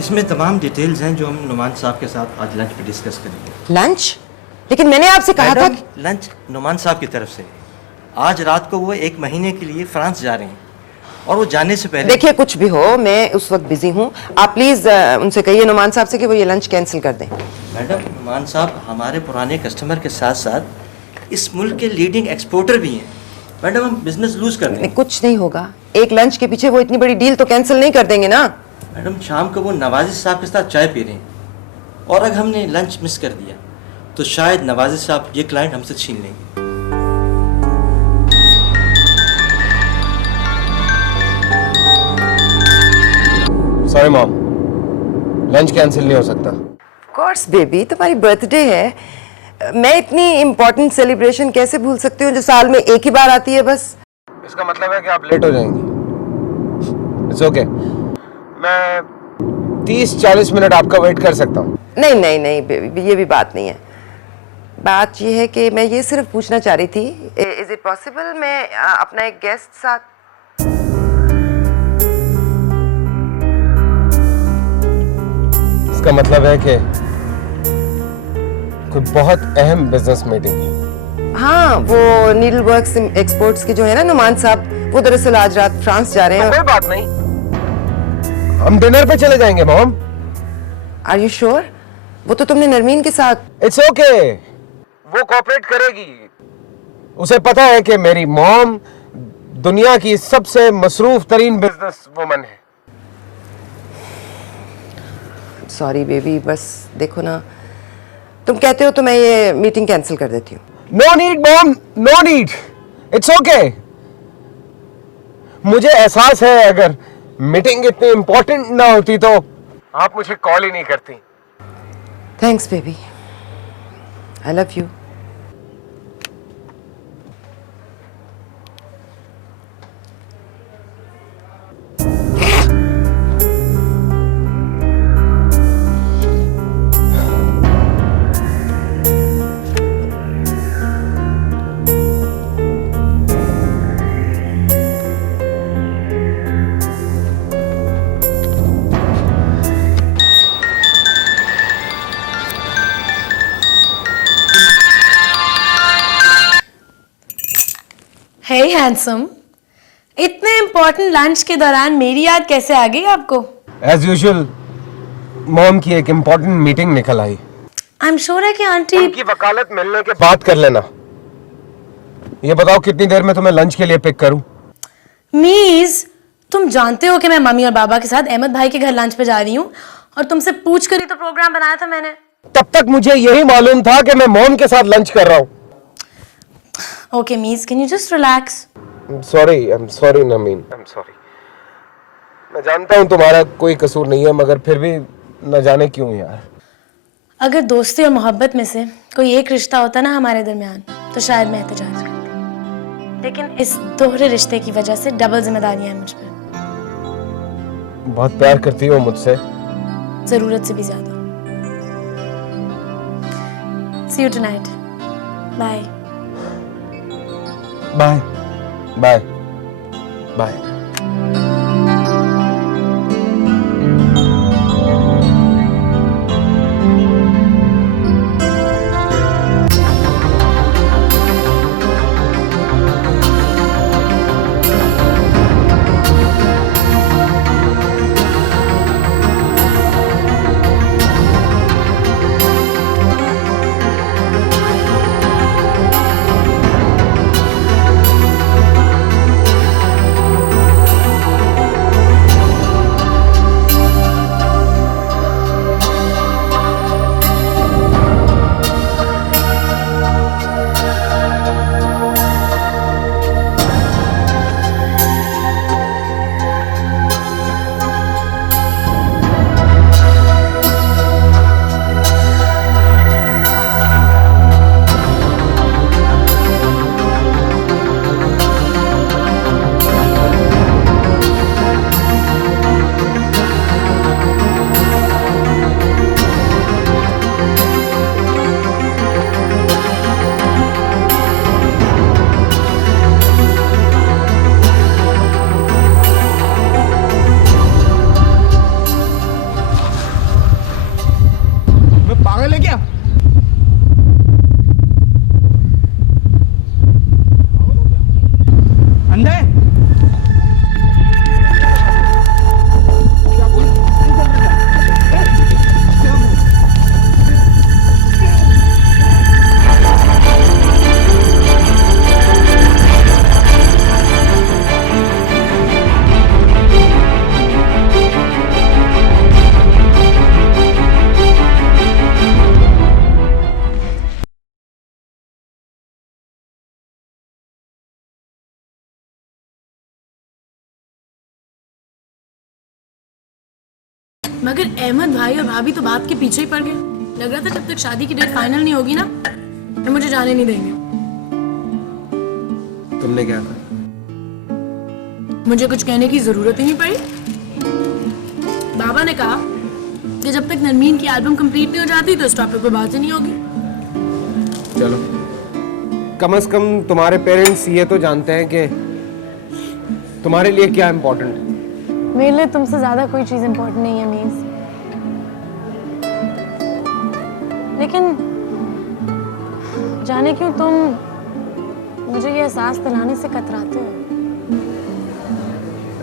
इसमें तमाम डिटेल्स हैं जो हम नुमान साहब के साथ आज लंच पे डिस्कस करेंगे। लंच? लेकिन मैंने आपसे कहा था कि... लंच नुमान साहब की तरफ से। आज रात को वो 1 महीने के लिए फ्रांस जा रहे हैं और वो जाने से पहले... देखिए, कुछ भी हो, मैं उस वक्त बिजी हूँ। आप प्लीज उनसे कहिए नुमान साहब से कि वो ये लंच कैंसिल कर दें। मैडम, नुमान साहब हमारे पुराने कस्टमर के साथ साथ इस मुल्क के लीडिंग एक्सपोर्टर भी हैं। मैडम, हम बिजनेस लूज कर रहे हैं। कुछ नहीं होगा, एक लंच के पीछे वो इतनी बड़ी डील तो कैंसिल नहीं कर देंगे ना। मैडम, शाम को वो नवाजिश साहब के साथ चाय पी रहे हैं और अगर हमने लंच मिस कर दिया तो शायद नवाजिश साहब ये क्लाइंट हमसे छीन लेंगे। सॉरी मॉम, लंच कैंसिल नहीं हो सकता। ऑफ कोर्स बेबी, तुम्हारी बर्थडे है। मैं इतनी इम्पोर्टेंट सेलिब्रेशन कैसे भूल सकती हूँ जो साल में एक ही बार आती है बस। इसका मतलब है कि आप लेट हो जाएंगी। इट्स ओके, मैं 30-40 मिनट आपका वेट कर सकता हूँ। नहीं नहीं नहीं बेबी, ये भी बात नहीं है। बात ये है कि मैं ये सिर्फ पूछना चाह रही थी, इज इट पॉसिबल मैं अपना एक गेस्ट साथ... इसका मतलब है कि कोई बहुत अहम बिजनेस मीटिंग है। हाँ, वो नीडल वर्क्स एक्सपोर्ट्स के जो है ना नुमान साहब, वो दरअसल आज रात फ्रांस जा रहे हैं। कोई बात नहीं, हम डिनर पे चले जाएंगे मॉम। Are you sure? वो तो तुमने नरमीन के साथ... इट्स ओके, वो कोऑपरेट करेगी। उसे पता है कि मेरी मॉम दुनिया की सबसे मसरूफ तरीन बिजनेस वुमन है। सॉरी बेबी, बस देखो ना, तुम कहते हो तो मैं ये मीटिंग कैंसिल कर देती हूँ। No need mom, no need, it's okay. मुझे एहसास है अगर मीटिंग इतनी इंपॉर्टेंट ना होती तो आप मुझे कॉल ही नहीं करती। Thanks baby, I love you. Hey handsome, इतने इम्पोर्टेंट लंच के दौरान मेरी याद कैसे आ गई आपको? एज यूजुअल मॉम की एक इम्पोर्टेंट मीटिंग निकल आई। आई एम श्योर है कि आंटी उनकी वकालत मिलने के बाद कर लेना। ये बताओ कितनी देर में तुम्हें लंच के लिए पिक करूं? मीज, तुम जानते हो कि मैं मम्मी और बाबा के साथ अहमद भाई के घर लंच पे जा रही हूँ और तुमसे पूछ कर ही तो प्रोग्राम बनाया था मैंने। तब तक मुझे यही मालूम था कि मैं मॉम के साथ लंच कर रहा हूँ। ओके मीज, can you just relax? I'm sorry नमीन, I'm sorry। मैं जानता हूँ तुम्हारा कोई कसूर नहीं है, मगर फिर भी न जाने क्यों यार। अगर दोस्ती और मोहब्बत में से कोई एक रिश्ता होता ना हमारे दरमियान तो शायद मैं एहतजाज करती, लेकिन इस दोहरे रिश्ते की वजह से डबल जिम्मेदारियां हैं मुझ पे। बहुत प्यार करती हो मुझसे? जरूरत से भी ज्यादा। See you tonight. Bye. Bye bye bye. पागल है क्या? अंधे? मगर अहमद भाई और भाभी तो बात के पीछे ही पड़ गए। लग रहा था जब तक शादी की डेट फाइनल नहीं होगी ना तो मुझे जाने नहीं देंगे। तुमने क्या कहा? मुझे कुछ कहने की जरूरत ही नहीं पड़ी। बाबा ने कहा कि जब तक नरमीन की एल्बम कंप्लीट नहीं हो जाती तो इस टॉपिक पे बात ही नहीं होगी। चलो, कम से कम तुम्हारे पेरेंट्स ये तो जानते हैं कि तुम्हारे लिए क्या इम्पोर्टेंट है। मेरे लिए तुमसे ज्यादा कोई चीज इम्पोर्टेंट नहीं है मीस, लेकिन जाने क्यों तुम मुझे ये एहसास दिलाने से कतराते हो।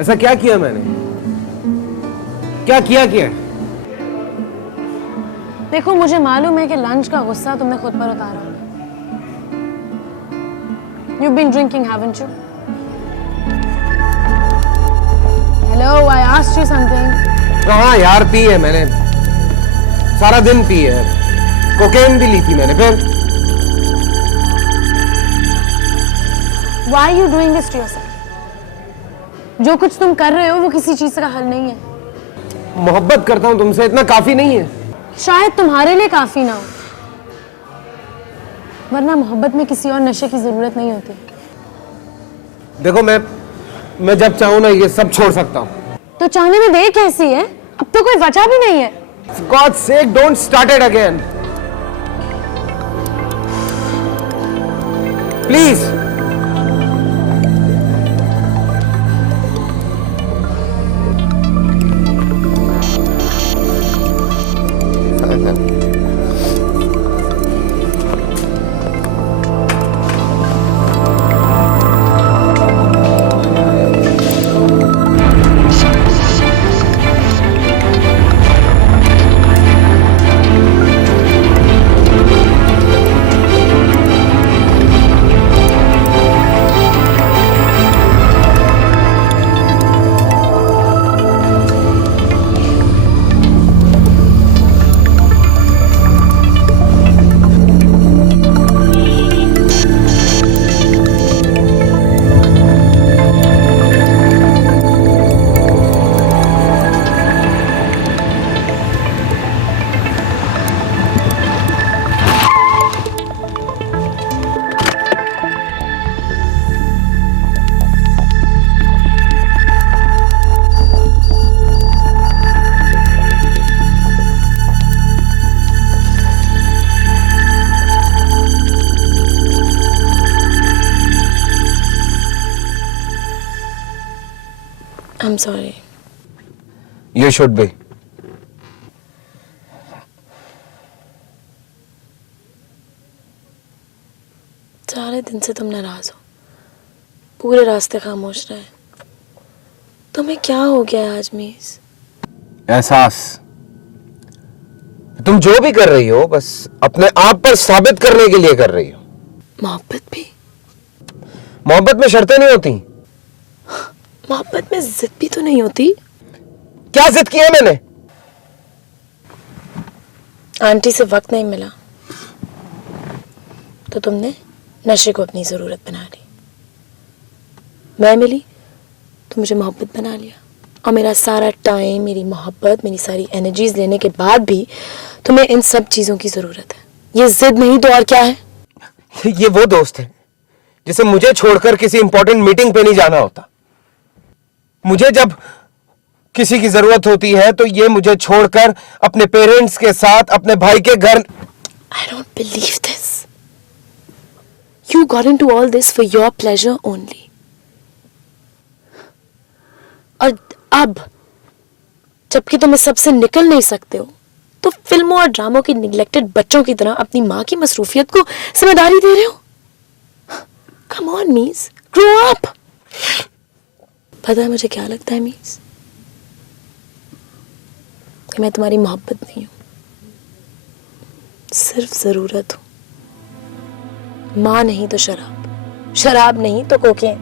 ऐसा क्या किया मैंने? क्या किया? देखो, मुझे मालूम है कि लंच का गुस्सा तुमने खुद पर उतारा होगा। You've been drinking, haven't you? Hello, I asked you something. हाँ यार, पी है मैंने, सारा दिन पी है। कोकेन भी ली थी मैंने। फिर Why are you doing this to yourself? जो कुछ तुम कर रहे हो वो किसी चीज का हल नहीं है। मोहब्बत करता हूं तुमसे, इतना काफी नहीं है? शायद तुम्हारे लिए काफी ना हो, वरना मोहब्बत में किसी और नशे की जरूरत नहीं होती। देखो मैं जब चाहूं ना ये सब छोड़ सकता हूं। तो चाहने में देर कैसी है? अब तो कोई वजह भी नहीं है। For God's sake, don't start it again. Please. I'm sorry. You should be. सारे दिन से तुम नाराज हो, पूरे रास्ते खामोश रहे। तुम्हें क्या हो गया है आज मीस? एहसास। तुम जो भी कर रही हो बस अपने आप पर साबित करने के लिए कर रही हो। मोहब्बत भी? मोहब्बत में शर्तें नहीं होती। मोहब्बत में जिद भी तो नहीं होती। क्या जिद की है मैंने? आंटी से वक्त नहीं मिला तो तुमने नशे को अपनी जरूरत बना ली। मैं मिली तो मुझे मोहब्बत बना लिया, और मेरा सारा टाइम, मेरी मोहब्बत, मेरी सारी एनर्जीज लेने के बाद भी तुम्हें इन सब चीजों की जरूरत है। ये जिद नहीं तो और क्या है? ये वो दोस्त है जिसे मुझे छोड़कर किसी इंपॉर्टेंट मीटिंग पे नहीं जाना होता। मुझे जब किसी की जरूरत होती है तो ये मुझे छोड़कर अपने पेरेंट्स के साथ अपने भाई के घर। I don't believe this. You got into all this for your pleasure only. और अब जबकि तुम इस सबसे निकल नहीं सकते हो तो फिल्मों और ड्रामों के निगलेक्टेड बच्चों की तरह अपनी माँ की मसरूफियत को जिम्मेदारी दे रहे हो। Come on, मीस, grow up. पता है मुझे क्या लगता है मीस? कि मैं तुम्हारी मोहब्बत नहीं हूं, सिर्फ जरूरत हूं। माँ नहीं तो शराब, शराब नहीं तो कोकेन,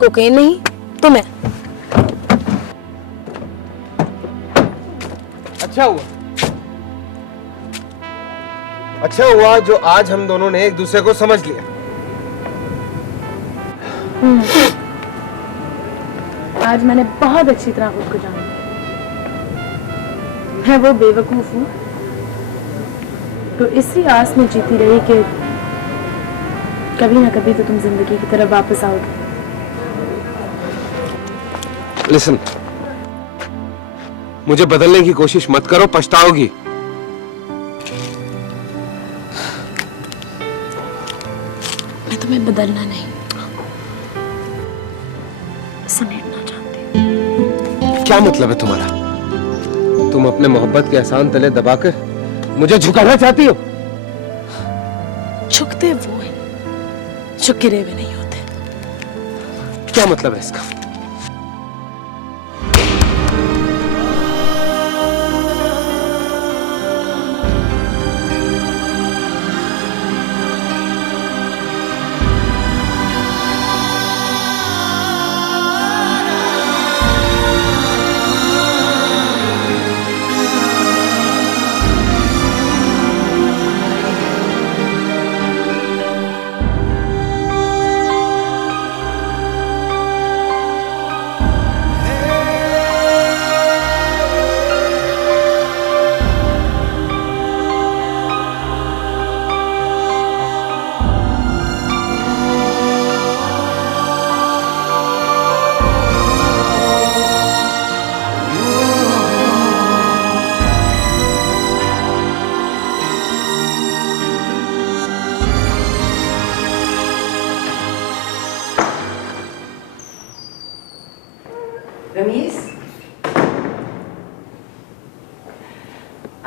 कोकेन नहीं तो मैं। अच्छा हुआ जो आज हम दोनों ने एक दूसरे को समझ लिया। आज मैंने बहुत अच्छी तरह खुद को जाना। मैं वो बेवकूफ हूँ तो इसी आस में जीती रही कि कभी ना कभी तो तुम जिंदगी की तरफ वापस आओगे। लिसन, मुझे बदलने की कोशिश मत करो, पछताओगी। मैं तुम्हें बदलना नहीं, समेटना चाहती। क्या मतलब है तुम्हारा? तुम अपने मोहब्बत के एहसान तले दबाकर मुझे झुकाना चाहती हो? झुकते वो हैं जो गिरे हुए नहीं होते। क्या मतलब है इसका?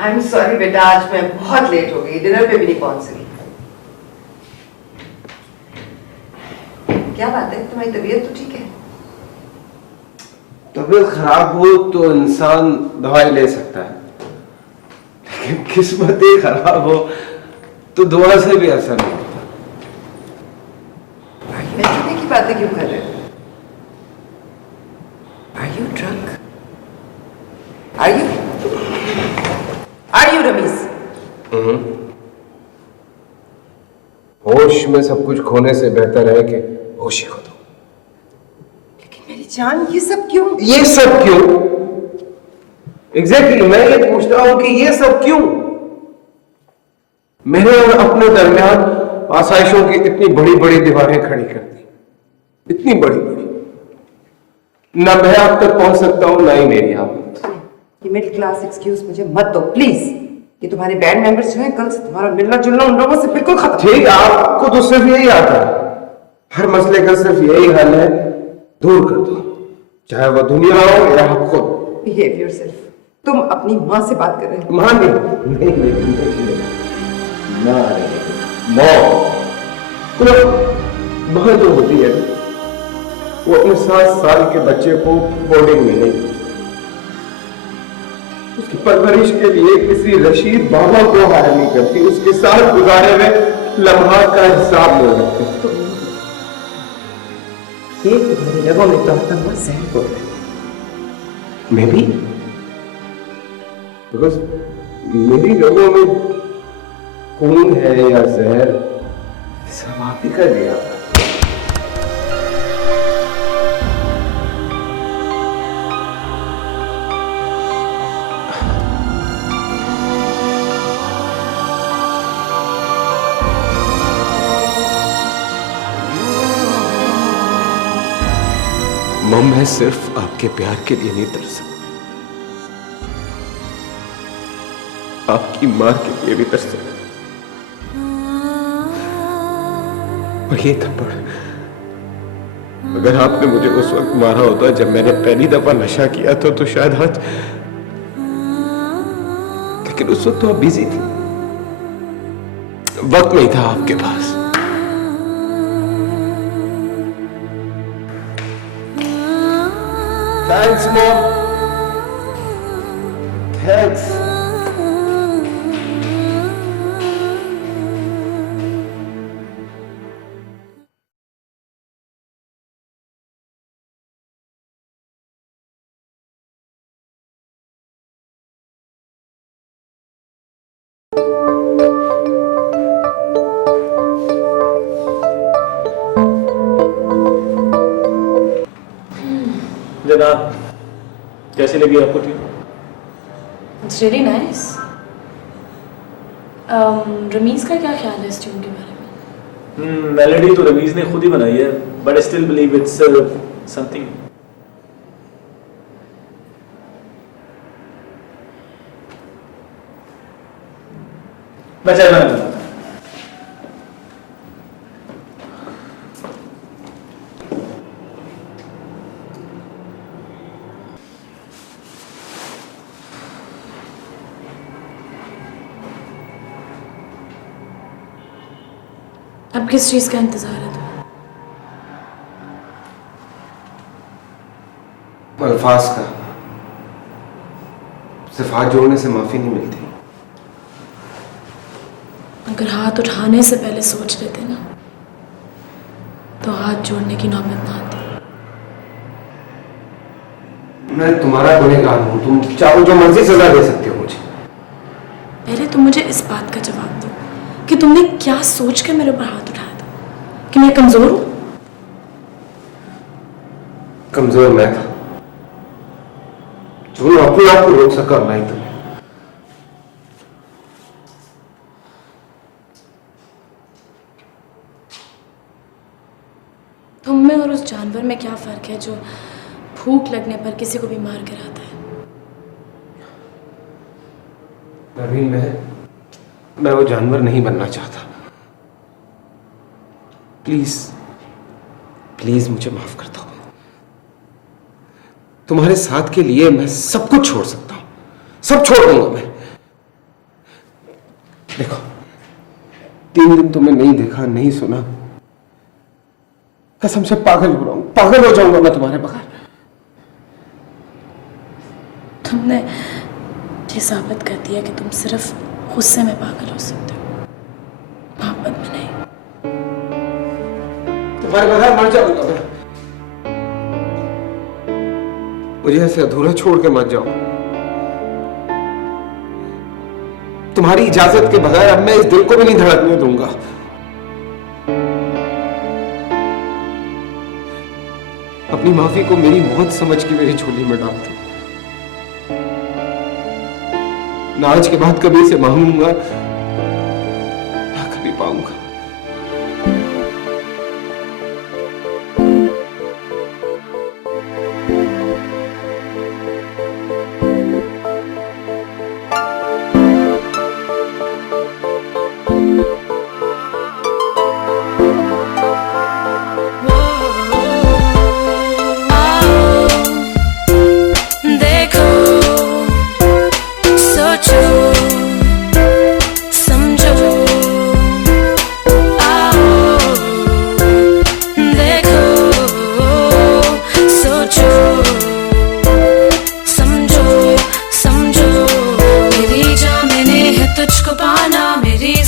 आई एम सॉरी बेटा, आज मैं बहुत लेट हो गई, डिनर पे भी नहीं पहुंच सकी। क्या बात है, तुम्हारी तबीयत तो ठीक है? तबीयत खराब हो तो इंसान दवाई ले सकता है, लेकिन किस्मत ही खराब हो तो दुआ से भी असर नहीं होता। वैसे की बातें क्यों कर रहे हो? Are you drunk? Are you Ramiz? होश में सब कुछ खोने से बेहतर है कि होश ही खो दो। लेकिन मेरी जान, ये सब क्यों? ये सब क्यों? एग्जैक्टली मैं ये पूछता हूं कि ये सब क्यों? मेरे और अपने दरमियान आसाइशों की इतनी बड़ी बड़ी दीवारें खड़ी कर दी, इतनी बड़ी बड़ी, ना मैं आप तक पहुंच सकता हूं ना ही मेरी आप। ये मिडिल क्लास एक्सक्यूज मुझे मत दो प्लीज। ये तुम्हारे बैंड मेंबर्स जो हैं, कल से तुम्हारा मिलना जुलना उन लोगों से बिल्कुल खत्म। ठीक, आपको तो सिर्फ यही आता है, हर मसले का सिर्फ यही हल है, दूर कर दो, चाहे वो दुनिया हो या आप खुद। Behave yourself. तुम अपनी माँ से बात कर रहे हो? माँ नहीं, माँ जो होती है वो अपने 7 साल के बच्चे को बोर्डिंग में नहीं, उसकी परवरिश के लिए किसी रशीद बाबा को हायर नहीं करती, उसके साथ गुजारे हुए लम्हात का हिसाब नहीं रखती। ये तुम्हारी रगों में तो आता जहर हो रहा है। मे बी बिकॉज मेरी रगों में खून है या जहर, सब आप ही कर दिया। मम, मैं सिर्फ आपके प्यार के लिए नहीं तरसा, आपकी मां के लिए भी तरसा। और ये थप्पड़, अगर आपने मुझे उस वक्त मारा होता जब मैंने पहली दफा नशा किया था तो शायद आज, लेकिन उस वक्त तो आप बिजी थी, वक्त नहीं था आपके पास। Thanks mom, thanks. जनाब, कैसी लगी आपको tune? It's really nice. Rameez का क्या ख्याल है इस ट्यून के बारे में? मेलोडी तो रमीज ने खुद ही बनाई है, but I still believe it's something. मैं चाय बना लूंगा। अब किस चीज का इंतजार है तुम्हें? अल्फाज का। सिर्फ हाथ जोड़ने से माफी नहीं मिलती। अगर हाथ उठाने से पहले सोच लेते ना, तो हाथ जोड़ने की नौबत ना आती। मैं तुम्हारा गुनहगार हूं, तुम चाहो जो मर्जी सजा दे सकते हो मुझे। पहले तुम मुझे इस बात का जवाब दो कि तुमने क्या सोच के मेरे ऊपर हाथ उठाया था? कि मैं कमजोर हूं? कमजोर मैं था जो अपने आप को रोक सका, नहीं तुम्हें। तुम में और उस जानवर में क्या फर्क है जो भूख लगने पर किसी को भी मार कर आता है? नवीन, मैं वो जानवर नहीं बनना चाहता। प्लीज प्लीज मुझे माफ कर दो। तुम्हारे साथ के लिए मैं सब कुछ छोड़ सकता हूं, सब छोड़ दूंगा मैं, देखो, 3 दिन तुम्हें नहीं देखा, नहीं सुना, कसम से पागल हो रहा हूं, पागल हो जाऊंगा मैं तुम्हारे बगैर। तुमने ये साबित कर दिया कि तुम सिर्फ गुस्से में पागल हो सकते हो, मोहब्बत में नहीं। तुम्हारे बगैर मर जाऊंगा मैं। मुझे ऐसे अधूरा छोड़ के मत जाओ। तुम्हारी इजाजत के बगैर अब मैं इस दिल को भी नहीं धड़कने दूंगा। अपनी माफी को मेरी मौत समझ के मेरी झोली में डाल दो। ना आज के बाद कभी इसे मांगूंगा, ना कभी पाऊंगा।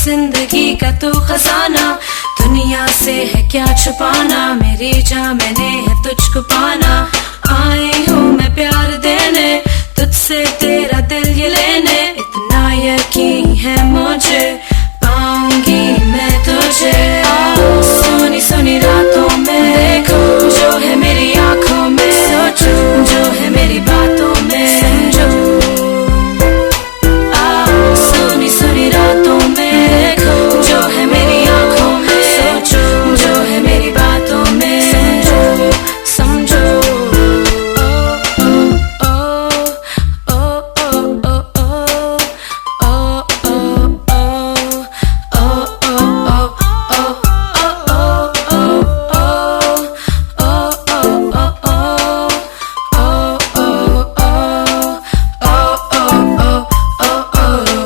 जिंदगी का तू खजाना, दुनिया से है क्या छुपाना, मेरी जान मैंने है तुझको पाना। आई हूँ मैं प्यार देने, तुझसे तेरा दिल ये लेने, इतना यकीन है मुझे पाऊंगी मैं तुझे। सुनी सुनी रातों में देखो जो है मेरी आंखों में, सोचो जो है मेरी बातों में, समझो। सुनी सुनी रातों में देखो जो है मेरी आंखों में, सोचो जो है मेरी बातों में, समझो समझो।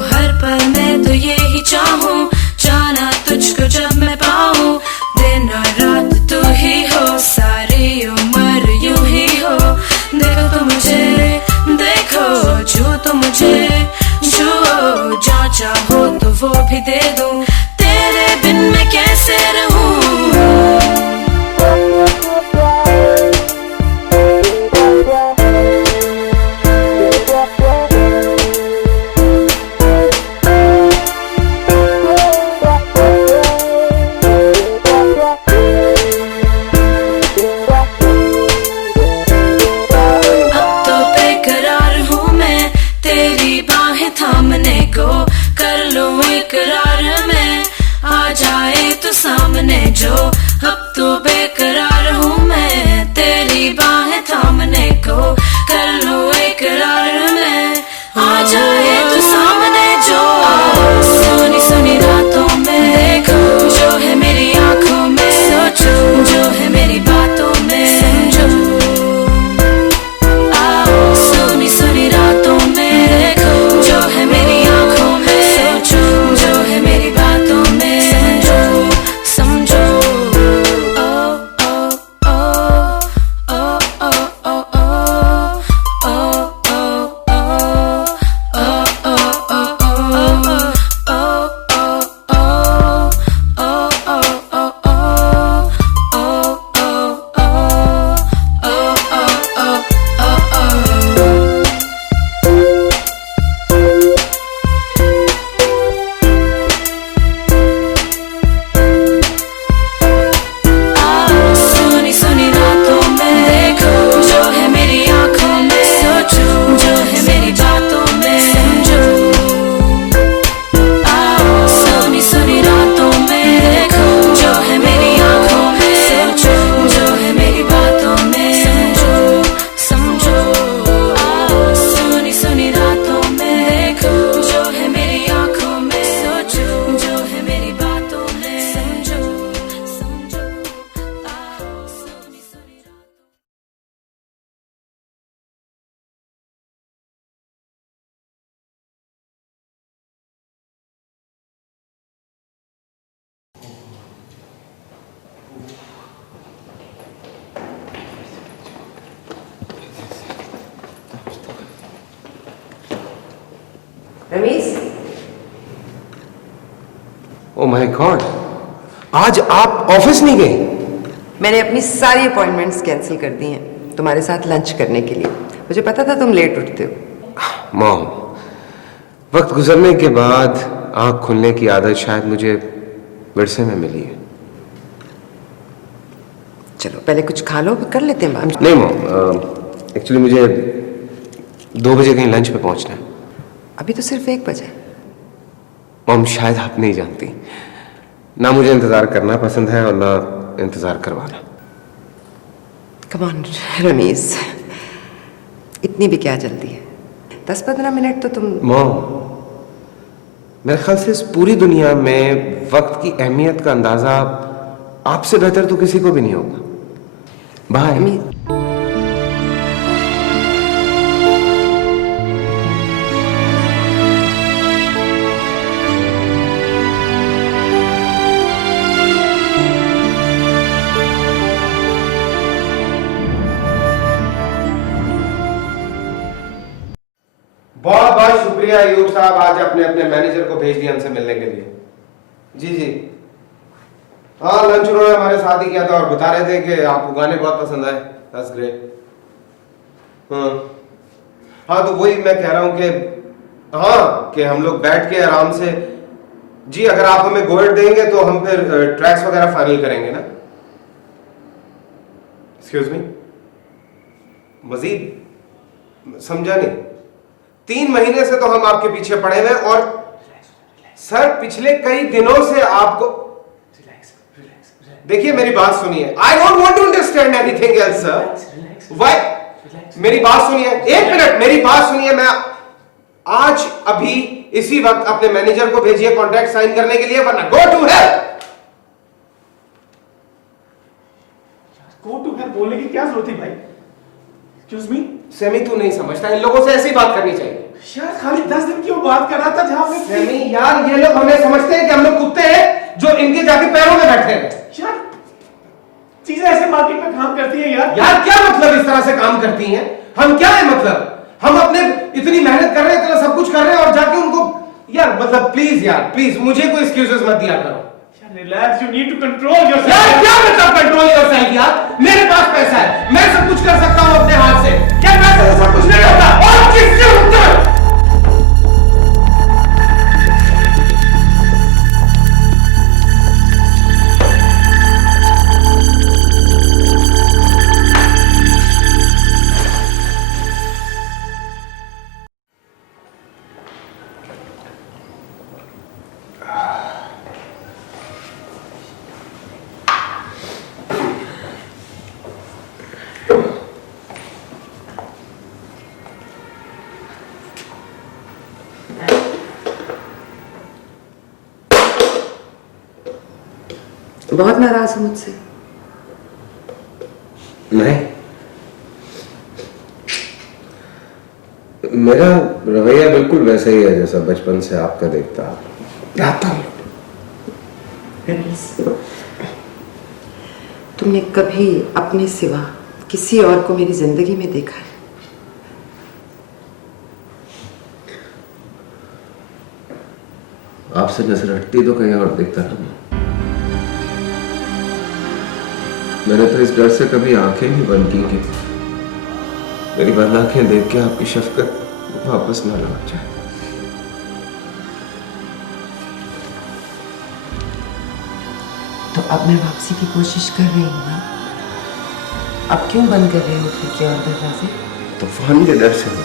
हर पल मैं तो यही चाहूं, जाना तुझको जब मैं पाऊं, दिन और रात तू ही हो, सारी उम्र यूं ही हो। देखो तो मुझे देखो, छू तो मुझे छुओ, जा चाहो तो वो भी दे दूं, तेरे बिन मैं कैसे रहूं। अब तो बेकरार हूँ मैं, तेरी बाहें थामने को, कर लूं इकरार मैं, आ जाए तो सामने जो। अब तो बेकरार हूँ मैं, तेरी बाहें थामने को, कर लूं इकरार मैं, आ जाए तो सामने जो। सुनी सुनी रातों में देखो जो है मेरी आंखों में, सोचो जो है मेरी बातों में, समझो। सुनी सुनी रातों में देखो जो है मेरी आंखों में, सोचो जो है मेरी बातों में, समझो समझो। ओ ओ ओ ओ ओ ओ ओ ओ रमीज, ओ माय गॉड, आज आप ऑफिस नहीं गए? मैंने अपनी सारी अपॉइंटमेंट्स कैंसिल कर दी हैं तुम्हारे साथ लंच करने के लिए। मुझे पता था तुम लेट उठते हो। मॉम, वक्त गुजरने के बाद आंख खुलने की आदत शायद मुझे विरसे में मिली है। चलो पहले कुछ खा लो, फिर कर लेते हैं बात। नहीं मॉम, एक्चुअली मुझे 2 बजे कहीं लंच पे पहुंचना है। अभी तो सिर्फ 1 बजे। मॉम, शायद आप नहीं जानती, ना मुझे इंतजार करना पसंद है और ना इंतजार करवाना। कम ऑन रमीज, इतनी भी क्या जल्दी है? 10-15 मिनट तो तुम। मॉम, मेरे ख्याल से इस पूरी दुनिया में वक्त की अहमियत का अंदाजा आपसे बेहतर तो किसी को भी नहीं होगा। बाय। रमीज, बहुत बहुत शुक्रिया अयूब साहब, आज अपने अपने मैनेजर को भेज दिया हमसे मिलने के लिए। जी जी, हाँ, लंच उन्होंने हमारे साथ ही किया था और बता रहे थे कि आपको गाने बहुत पसंद आए। That's great. हाँ, तो वही मैं कह रहा हूँ कि हाँ, कि हम लोग बैठ के आराम से, जी अगर आप हमें गोल्ड देंगे तो हम फिर ट्रैक्स वगैरह फाइनल करेंगे ना। एक्सक्यूज मी, मजीद समझा नहीं? 3 महीने से तो हम आपके पीछे पड़े हुए और सर पिछले कई दिनों से आपको, देखिए मेरी बात सुनिए, I don't want to understand anything else sir. Why, मेरी बात सुनिए, 1 मिनट मेरी बात सुनिए। मैं आज अभी इसी वक्त अपने मैनेजर को भेजिए कॉन्ट्रैक्ट साइन करने के लिए, वरना go to hell. Go to hell बोलने की क्या जरूरत है भाई? एक्सक्यूज मी, सेमी तू नहीं समझता, इन लोगों से ऐसी बात करनी चाहिए। यार खाली 10 दिन की वो बात कर रहा था जहां पे सेमी यार, ये लोग हमें समझते हैं कि हम लोग कुत्ते हैं जो इनके जाके पैरों में बैठे हैं। यार चीजें ऐसे मार्केट में काम करती है यार। यार क्या मतलब इस तरह से काम करती हैं? हम क्या है मतलब? हम अपने इतनी मेहनत कर रहे हैं, इतना सब कुछ कर रहे हैं और जाके उनको, यार मतलब प्लीज यार प्लीज, मुझे कोई एक्सक्यूजेस मत दिया करो। Relax, you need to control yourself. यार क्या मतलब कंट्रोल योरसेल्फ? यार मेरे पास पैसा है, मैं सब कुछ कर सकता हूं अपने हाथ से। क्या पैसे से सब कुछ नहीं होता? और किससे होता है? बहुत नाराज हो मुझसे? नहीं, मेरा रवैया बिल्कुल वैसा ही है जैसा बचपन से आपका देखता आता हूं। तुमने कभी अपने सिवा किसी और को मेरी जिंदगी में देखा है? आपसे नजर हटती तो कहीं और देखता ना। मैंने तो इस डर से कभी आंखें नहीं बंद की कि मेरी बंद आंखें देख के आपकी शफकत वापस ना लौट जाए। तो अब मैं वापसी की कोशिश कर रही हूँ ना। अब क्यों बंद कर रहे हो खिड़कियां और दरवाजे? तूफान के डर से हो।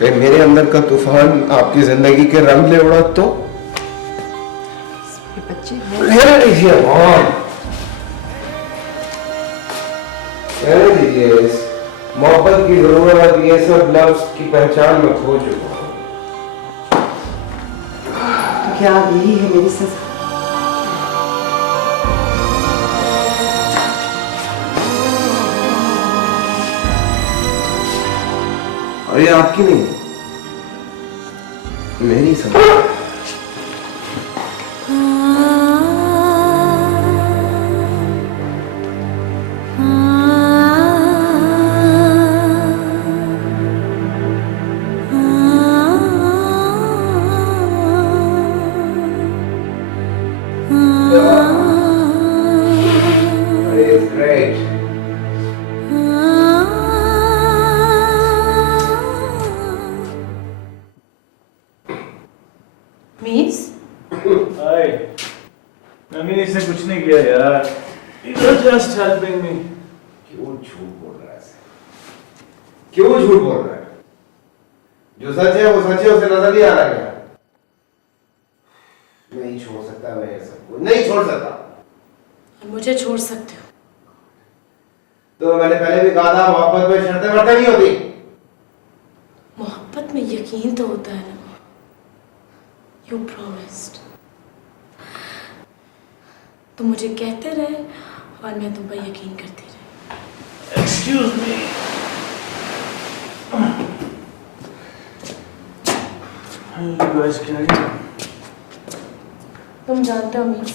कहीं मेरे अंदर का तूफान आपकी जिंदगी के रंग ले उड़ा तो? बच्चे रहने दीजिए रहने दीजिए। इस मोहब्बत की जरूरत, ये सब लफ्ज की पहचान में खो चुका हूं। तो क्या यही है मेरी सजा? और ये आपकी नहीं, मेरी सजा। मीन्स हाय नमी इसने कुछ नहीं किया यार, जस्ट हेल्पिंग मी। क्यों झूठ बोल रहा है ऐसे? क्यों झूठ बोल रहा है? जो सच है वो सच है, उसे नजर नहीं आ रहा क्या? नहीं छोड़ सकता मैं ये सब कुछ, नहीं छोड़ सकता। मुझे छोड़ सकते हो। तो मैंने पहले भी कहा था मोहब्बत में शर्तें वर्तें नहीं होती। मोहब्बत में यकीन तो होता है ना। You promised. तुम मुझे कहते रहे और मैं तुम पर यकीन करती रही। Excuse me. तुम जानते हो मीन्स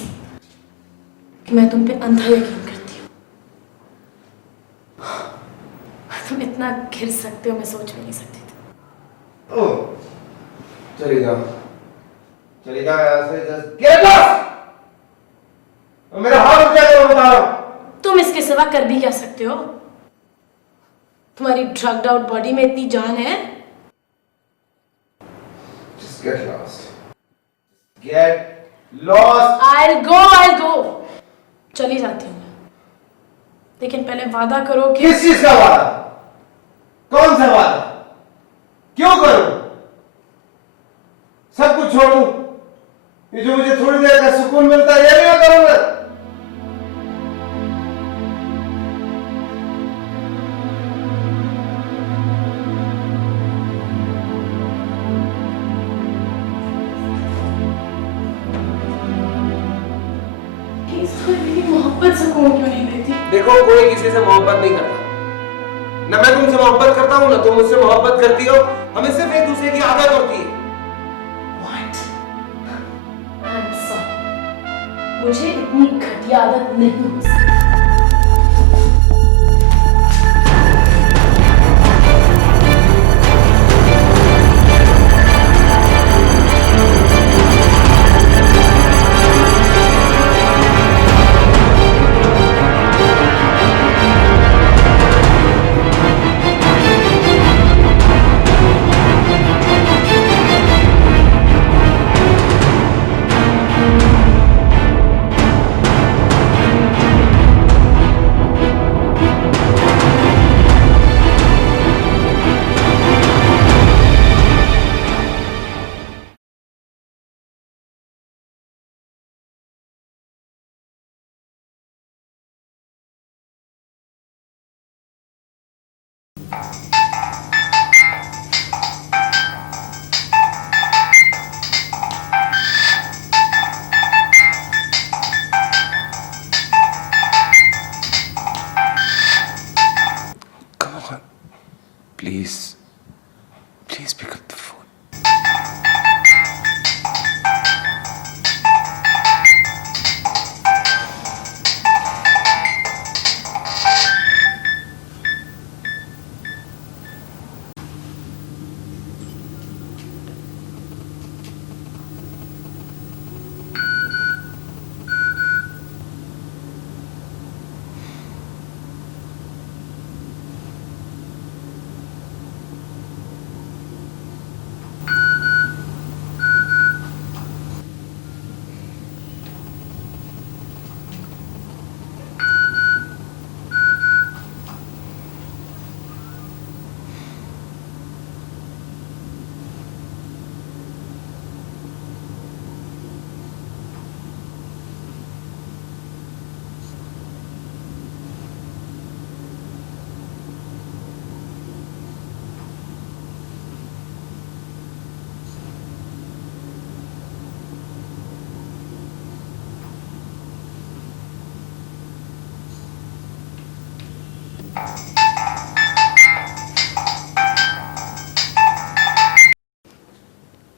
कि मैं तुम पे अंधा यकीन करती हूँ। तुम इतना गिर सकते हो मैं सोच भी नहीं सकती थी। ओह, चली जाओ यहाँ से, जस्ट गेट लॉस्ट। मेरा हाथ उठा के बता रहा हूँ। तुम इसके सिवा कर भी क्या सकते हो? तुम्हारी ड्रग्ड आउट बॉडी में इतनी जान है। Just get lost. Get lost. I'll go. चली जाती हूँ मैं। लेकिन पहले वादा करो कि किस चीज का वादा? कौन सा वादा? क्यों करूं? सब कुछ छोड़ूं? ये जो मुझे थोड़ी देर का सुकून मिलता है ये भी मैं करूंगा। मोहब्बत सुकून क्यों नहीं देती? देखो कोई किसी से मोहब्बत नहीं करता। न मैं तुमसे मोहब्बत करता हूं, न तुम मुझसे मोहब्बत करती हो। हमें सिर्फ एक दूसरे की आदत होती है। What? I'm sorry. मुझे इतनी घटिया आदत नहीं हो सकती। Please pick up the phone.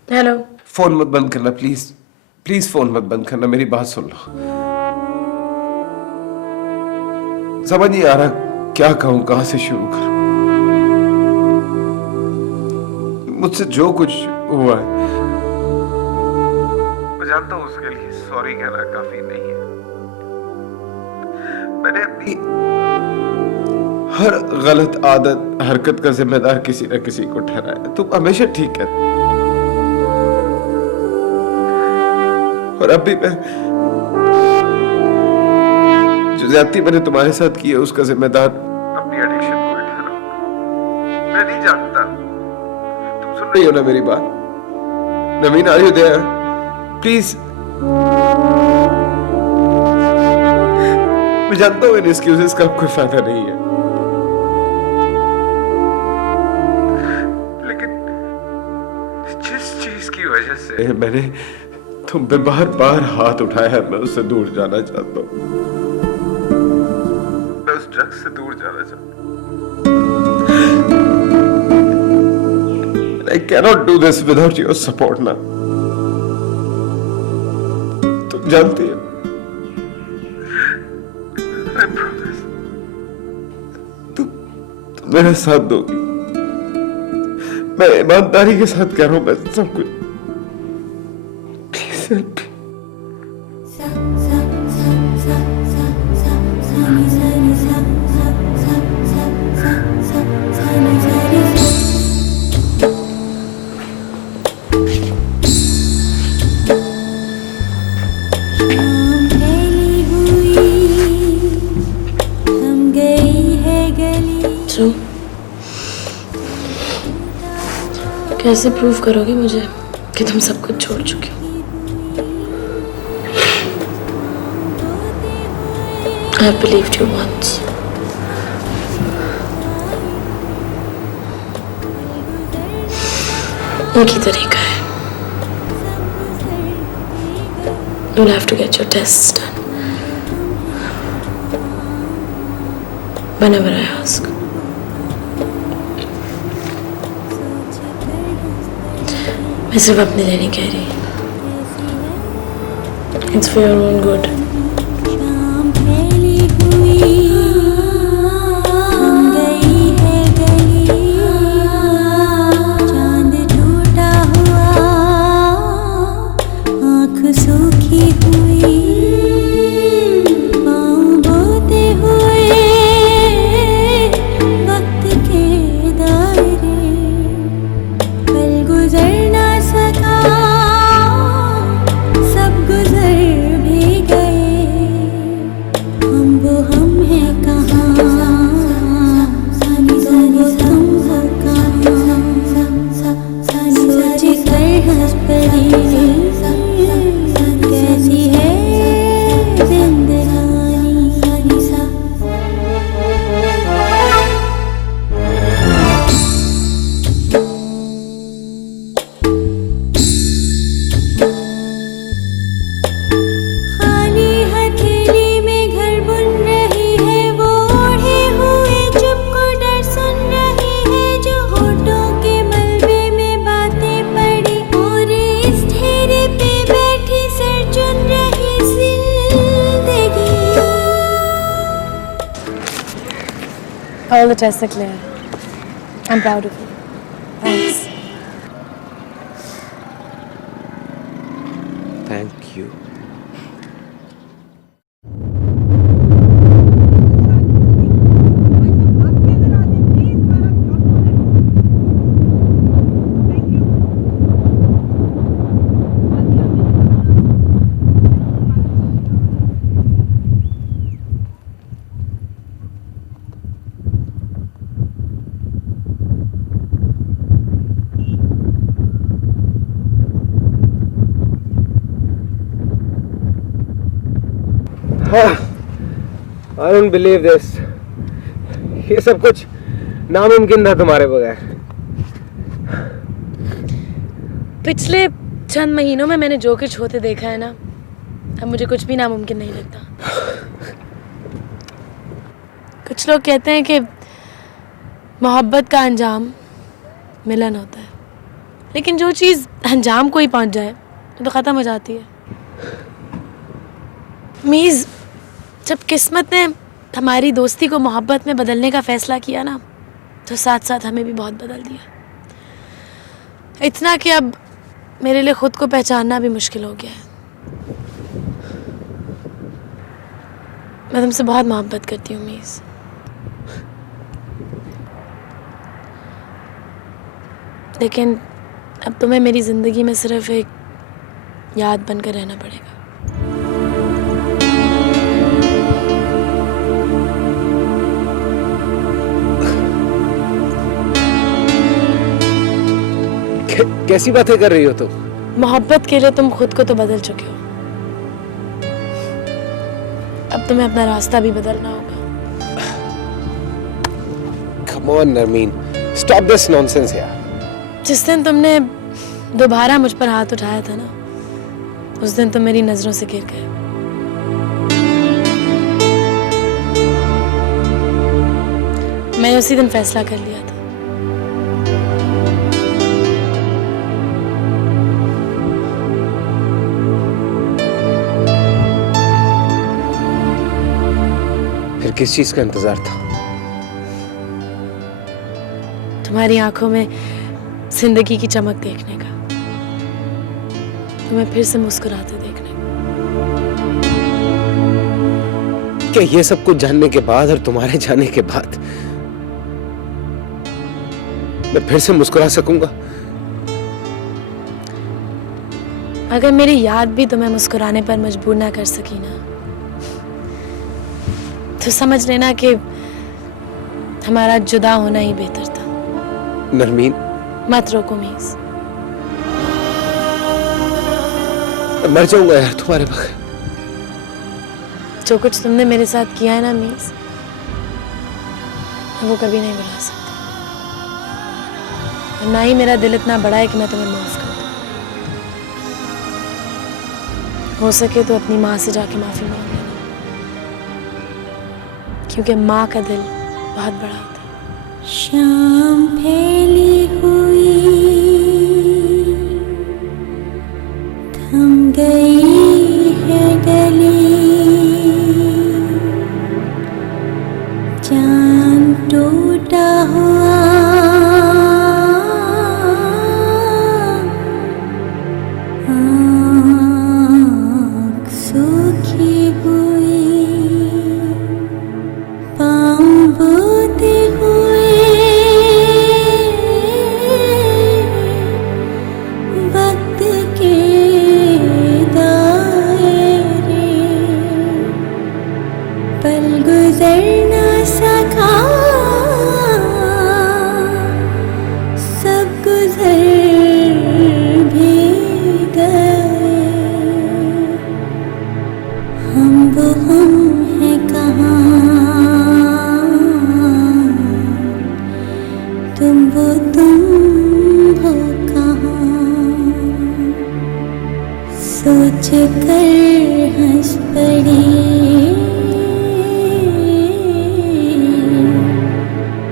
Hello. Phone मत बंद करना प्लीज, प्लीज फोन मत बंद करना, मेरी बात सुन लो। समझ नहीं आ रहा क्या कहूं, कहां से शुरू करूं। मुझसे जो कुछ हुआ है मैं जानता हूं उसके लिए सॉरी कहना काफी नहीं है। मैंने अपनी हर गलत आदत हरकत का जिम्मेदार किसी न किसी को ठहराया। तुम हमेशा ठीक है, और अब भी मैं जो ज्यादती मैंने तुम्हारे साथ की है उसका जिम्मेदार अपनी एडिक्शन को ही ठहराऊंगा। मैं नहीं जानता, तुम सुन रही हो ना मेरी बात? नवीन, आर यू देयर? प्लीज। मैं जानता हूं इन एक्सक्यूजेस का कोई फायदा नहीं है, लेकिन जिस चीज की वजह से मैंने तुम पे बार बार हाथ उठाया है, मैं उससे दूर जाना चाहता हूं। मैं उस ड्रग्स से दूर जाना चाहता हूं। I cannot do this without your support ना। तुम जानती हो, I promise, तुम मेरा साथ दोगी। मैं ईमानदारी के साथ कह रहा हूं, मैं सब कुछ। Please help me। तो कैसे प्रूव करोगे मुझे कि तुम सब कुछ छोड़ चुके हो? I believed you once. एक ही तरीका है। You'll have to get your tests done. Whenever I ask. मैं सिर्फ अपने लिए नहीं कह रही। It's for your own good. All the tests are clear. I'm proud of you. Thanks. Thank you. I don't believe this. ये सब कुछ नामुमकिन था तुम्हारे बगैर। पिछले चंद महीनों में मैंने जो कुछ होते देखा है ना, अब मुझे कुछ भी नामुमकिन नहीं लगता। कुछ लोग कहते हैं कि मोहब्बत का अंजाम मिलन होता है, लेकिन जो चीज़ अंजाम को ही पहुंच जाए तो ख़त्म हो जाती है। मीज़, जब किस्मत ने हमारी दोस्ती को मोहब्बत में बदलने का फ़ैसला किया ना, तो साथ साथ हमें भी बहुत बदल दिया। इतना कि अब मेरे लिए ख़ुद को पहचानना भी मुश्किल हो गया है। मैं तुमसे बहुत मोहब्बत करती हूँ मीज़। लेकिन अब तुम्हें मेरी ज़िंदगी में सिर्फ एक याद बनकर रहना पड़ेगा। कैसी बातें कर रही हो तुम? मोहब्बत के लिए तुम खुद को तो बदल चुके हो, अब तुम्हें अपना रास्ता भी बदलना होगा। Come on, Narmeen, stop this nonsense यार। जिस दिन तुमने दोबारा मुझ पर हाथ उठाया था ना, उस दिन तुम मेरी नजरों से गिर गए। मैंने उसी दिन फैसला कर लिया था। फिर किस चीज का इंतजार था? तुम्हारी आंखों में जिंदगी की चमक देखने का, तुम्हें फिर से मुस्कुराते देखने का। क्या ये सब कुछ जानने के बाद और तुम्हारे जाने के बाद मैं फिर से मुस्कुरा सकूंगा? अगर मेरी याद भी तुम्हें मुस्कुराने पर मजबूर ना कर सकी ना, तो समझ लेना कि हमारा जुदा होना ही बेहतर था। नरमीन, मत रोको मीस। मैं मर जाऊंगा यार तुम्हारे बगैर। जो कुछ तुमने मेरे साथ किया है ना मीस, वो कभी नहीं भुला सकती। और ना ही मेरा दिल इतना बड़ा है कि मैं तुम्हें माफ कर दूं। हो सके तो अपनी माँ से जाके माफी मांग लेना, क्योंकि माँ का दिल बहुत बड़ा होता है। शाम फैली हुई थम गई है गली, चांद टूटा हुआ आँख सूखी हुई, पाँव बोते हुए वक्त के दायरे, पल गुजर ना सका, सब गुजर भी गए। हम वो हम हैं कहाँ, तुम वो तुम हो कहाँ, सोच कर हंस पड़ी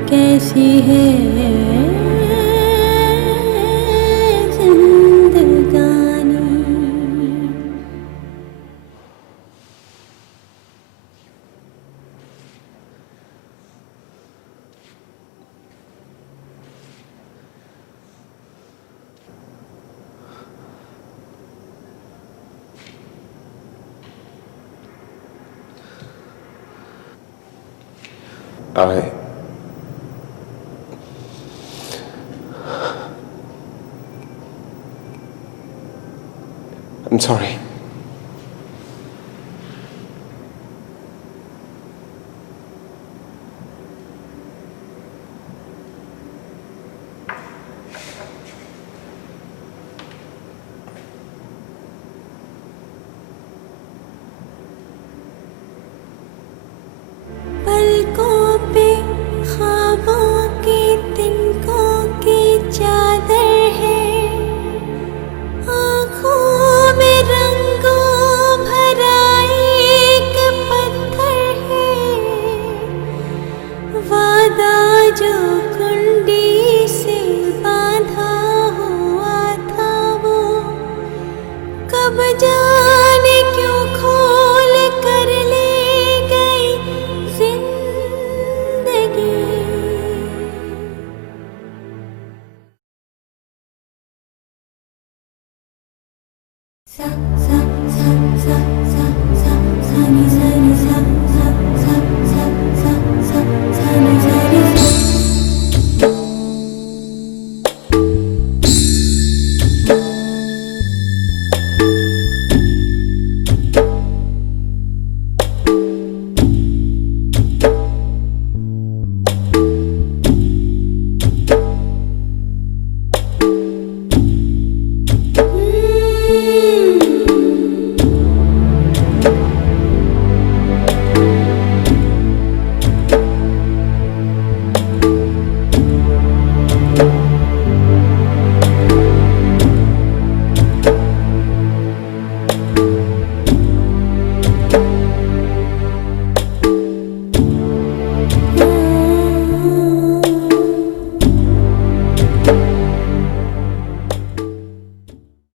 कैसी है जिंदगानी। I'm sorry. पलकों पे ख्वाबों की तिनकों की चादर है, आँखों में रंगों भरा एक पत्थर है, वादा जो कुंडी से बांधा हुआ था वो कब जाने क्यों खोल कर ले गई जिंदगी। सा सा सा सा सा सा सा नी